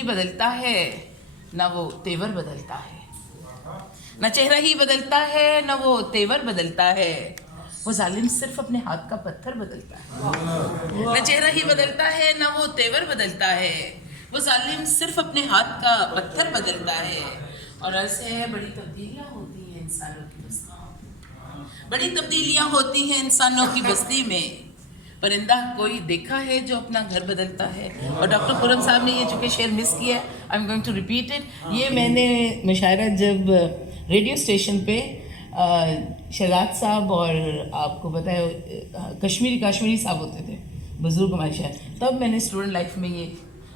ही बदलता है ना वो तेवर बदलता है, न चेहरा ही बदलता है न वो तेवर बदलता है, वो जालिम सिर्फ अपने हाथ का पत्थर बदलता है। न चेहरा ही बदलता है न वो तेवर बदलता है, वो जालिम सिर्फ अपने हाथ का पत्थर बदलता है। और ऐसे बड़ी तब्दीलियाँ होती हैं इंसानों की बस्ती में, बड़ी तब्दीलियाँ होती हैं इंसानों की बस्ती में। परिंदा कोई देखा है जो अपना घर बदलता है। और डॉक्टर खुरम साहब ने ये चूँकि शेर मिस किया है, I am going to repeat it. ये मैंने मुशायरा जब रेडियो स्टेशन पे शहजाद साहब और आपको पता है काश्मीरी साहब होते थे, बुज़ुर्ग हमारे शायद, तब मैंने स्टूडेंट लाइफ में ये,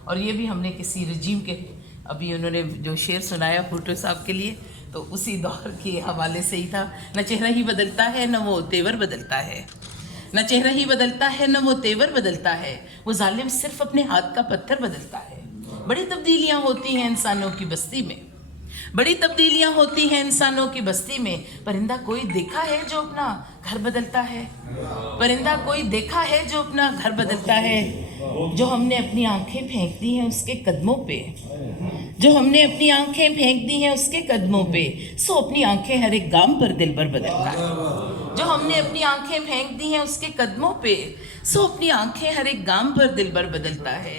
और ये भी हमने किसी रजीम के, अभी उन्होंने जो शेर सुनाया भुट्टो साहब के लिए, तो उसी दौर के हवाले से ही था। न चेहरा ही बदलता है न वो तेवर बदलता है, न चेहरा ही बदलता है न वो तेवर बदलता है, वो जालिम सिर्फ अपने हाथ का पत्थर बदलता है। बड़ी तब्दीलियाँ होती हैं इंसानों की बस्ती में, बड़ी तब्दीलियाँ होती हैं इंसानों की बस्ती में। परिंदा कोई देखा है जो अपना घर बदलता है, परिंदा कोई देखा है जो अपना घर बदलता है, जो हमने अपनी आंखें फेंक दी हैं उसके कदमों पे, जो हमने अपनी आंखें फेंक दी हैं उसके कदमों पे, सो अपनी आंखें हर एक गाम पर दिलबर बदलता है। जो हमने अपनी आंखें फेंक दी हैं उसके कदमों पे, सो अपनी आंखें हर एक गाम पर दिलबर बदलता है।